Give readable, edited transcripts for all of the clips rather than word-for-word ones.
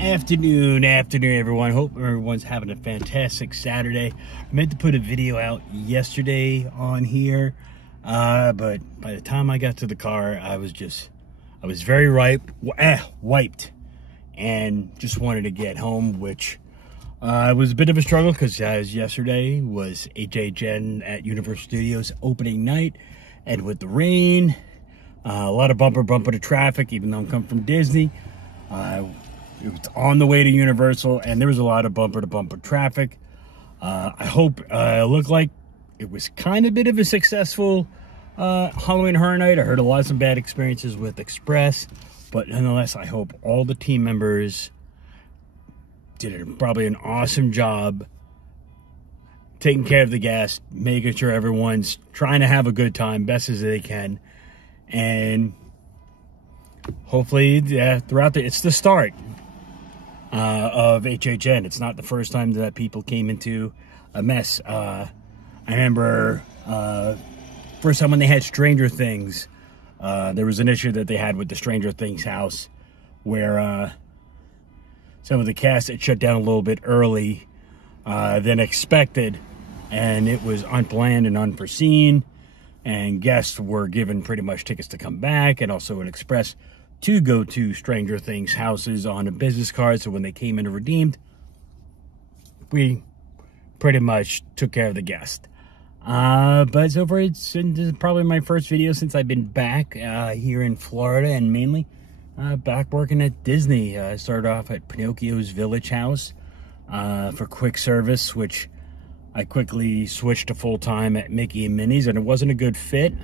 Afternoon, everyone. Hope everyone's having a fantastic Saturday. I meant to put a video out yesterday on here, but by the time I got to the car, I was very wiped, and just wanted to get home, which was a bit of a struggle because yesterday was HHN at Universal Studios opening night, and with the rain, a lot of bumper to traffic, even though I'm coming from Disney. It was on the way to Universal, and there was a lot of bumper traffic. I hope it looked like it was kind of a bit of a successful Halloween Horror Night. I heard a lot of some bad experiences with Express, but nonetheless, I hope all the team members did probably an awesome job taking care of the guests, making sure everyone's trying to have a good time best as they can, and hopefully, it's the start of HHN. It's not the first time that people came into a mess. I remember first time when they had Stranger Things, there was an issue that they had with the Stranger Things house where some of the cast had shut down a little bit early than expected, and it was unplanned and unforeseen, and guests were given pretty much tickets to come back and also an express to go to Stranger Things houses on a business card. So when they came in and redeemed, we pretty much took care of the guest. But so far, this is probably my first video since I've been back here in Florida, and mainly back working at Disney. I started off at Pinocchio's Village House for quick service, which I quickly switched to full-time at Mickey and Minnie's, and it wasn't a good fit.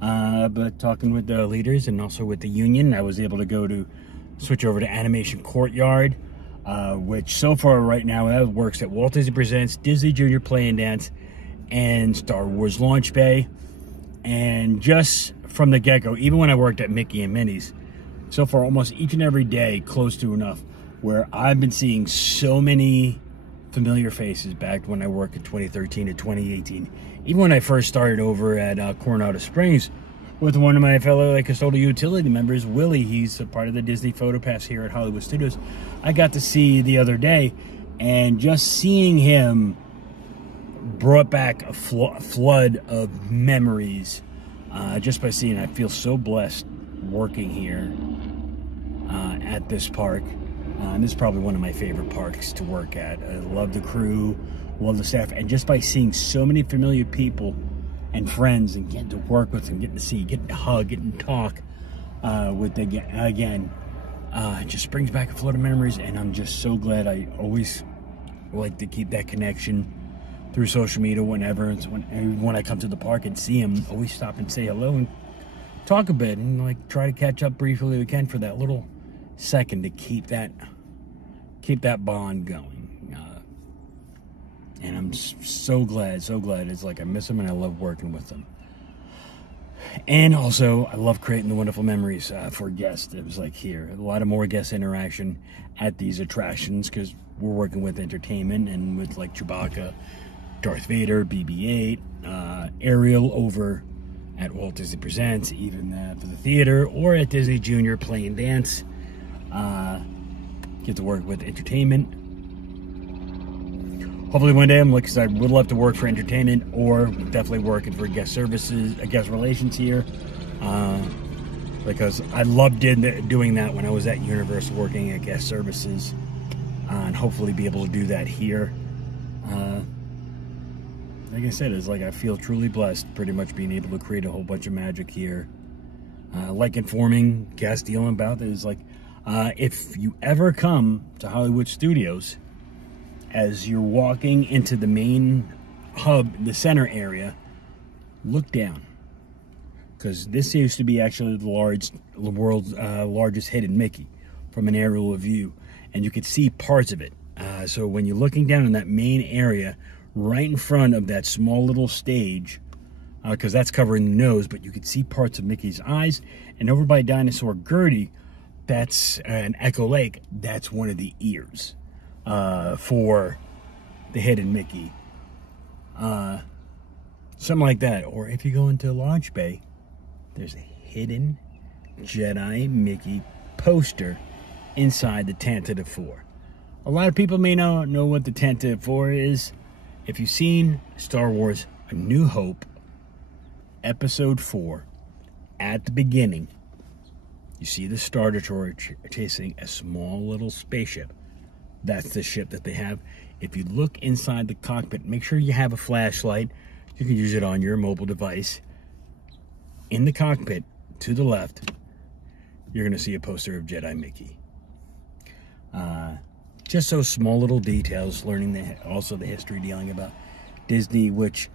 But talking with the leaders and also with the union, I was able to switch over to Animation Courtyard, which so far right now that works at Walt Disney Presents, Disney Junior Play and Dance, and Star Wars Launch Bay. And just from the get-go, even when I worked at Mickey and Minnie's, so far almost each and every day, close to enough, where I've been seeing so many familiar faces back when I worked in 2013 to 2018. Even when I first started over at Coronado Springs with one of my fellow custodial utility members, Willie. He's a part of the Disney Photo Pass here at Hollywood Studios. I got to see the other day, and just seeing him brought back a flood of memories. Just by seeing, I feel so blessed working here at this park. And this is probably one of my favorite parks to work at. I love the crew, love the staff, and just by seeing so many familiar people and friends and getting to work with them, getting to see, getting to hug, getting to talk with them again, it just brings back a flood of memories, and I'm just so glad. I always like to keep that connection through social media whenever. It's when I come to the park and see them, always stop and say hello and talk a bit, and try to catch up briefly if we can for that little second to keep that bond going. And I'm so glad. It's like I miss them and I love working with them. And also, I love creating the wonderful memories for guests. It was like here, a lot of more guest interaction at these attractions because we're working with entertainment and with Chewbacca, Darth Vader, BB-8, Ariel over at Walt Disney Presents, even for the theater, or at Disney Junior Play and Dance. Get to work with entertainment. Hopefully one day, because I would love to work for entertainment, or definitely working for guest services, guest relations here, because I loved doing that when I was at Universal, working at guest services, and hopefully be able to do that here. Like I said, it's I feel truly blessed, pretty much being able to create a whole bunch of magic here. Informing guests, dealing about this, if you ever come to Hollywood Studios, as you're walking into the main hub, the center area, look down, because this used to be actually the world's largest hidden Mickey from an aerial view, and you could see parts of it. So when you're looking down in that main area, right in front of that small little stage, because that's covering the nose, but you could see parts of Mickey's eyes, and over by Dinosaur Gertie, that's an Echo Lake, that's one of the ears for the hidden Mickey. Something like that. Or if you go into Launch Bay, there's a hidden Jedi Mickey poster inside the Tentative 4. A lot of people may not know what the Tentative 4 is. If you've seen Star Wars A New Hope, Episode 4, at the beginning, you see the Star Destroyer chasing a small little spaceship. That's the ship that they have. If you look inside the cockpit, make sure you have a flashlight. You can use it on your mobile device. In the cockpit, to the left, you're going to see a poster of Jedi Mickey. Just those small little details, learning also the history dealing about Disney, which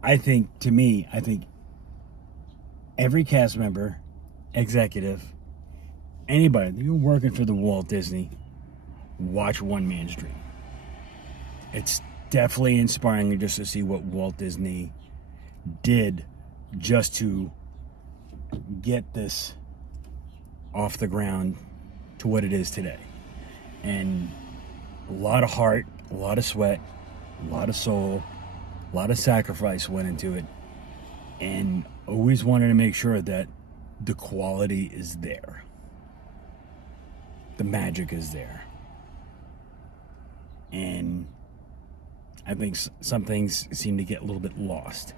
I think every cast member, executive, anybody, you're working for the Walt Disney, watch One Man's Dream. It's definitely inspiring just to see what Walt Disney did just to get this off the ground to what it is today. And a lot of heart, a lot of sweat, a lot of soul, a lot of sacrifice went into it, and always wanted to make sure that the quality is there. The magic is there. And I think some things seem to get a little bit lost.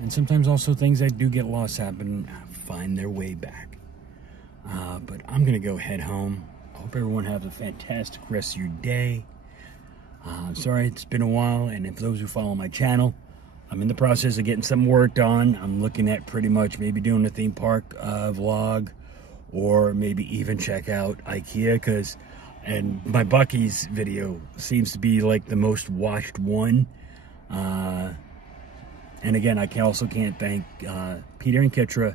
And sometimes also things that do get lost find their way back. But I'm going to go head home. I hope everyone has a fantastic rest of your day. Sorry it's been a while, and if those who follow my channel, I'm in the process of getting some work done. I'm looking at pretty much maybe doing a theme park vlog, or maybe even check out IKEA, and my Buc-ee's video seems to be like the most watched one. And again, I also can't thank Peter and Kitra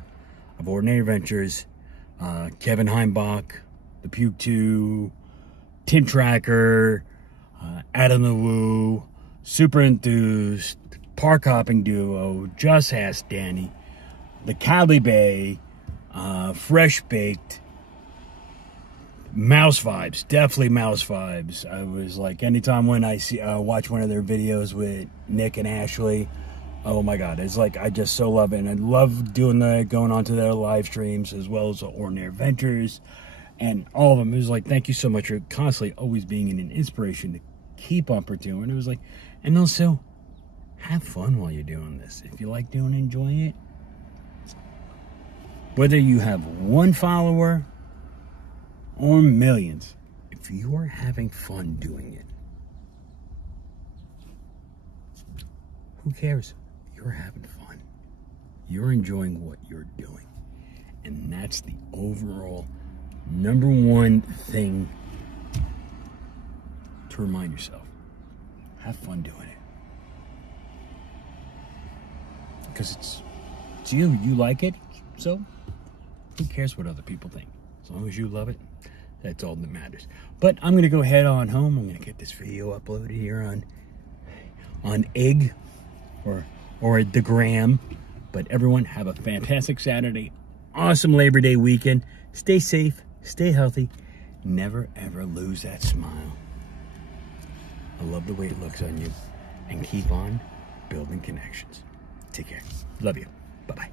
of Ordinary Adventures, Kevin Heimbach, the Puke 2, Tim Tracker, Adam the Woo, Super Enthused, Park Hopping Duo, Just Ask Danny, the Cali Bay, Fresh Baked, Mouse Vibes, definitely Mouse Vibes. I was like, anytime when I watch one of their videos with Nick and Ashley, oh my God, it's like, I just so love it. And I love doing going on to their live streams, as well as the Ordinary Adventures and all of them. It was like, thank you so much for constantly always being an inspiration to keep on pursuing. It was like, and also have fun while you're doing this. If you like doing it, enjoying it, whether you have one follower or millions, if you are having fun doing it, who cares? You're having fun. You're enjoying what you're doing. And that's the overall #1 thing to remind yourself. Have fun doing it. Because it's you. You like it. So who cares what other people think? As long as you love it, that's all that matters. But I'm going to go head on home. I'm going to get this video uploaded here on Egg or the Gram. But everyone, have a fantastic Saturday. Awesome Labor Day weekend. Stay safe. Stay healthy. Never, ever lose that smile. I love the way it looks on you. And keep on building connections. Take care. Love you. Bye-bye.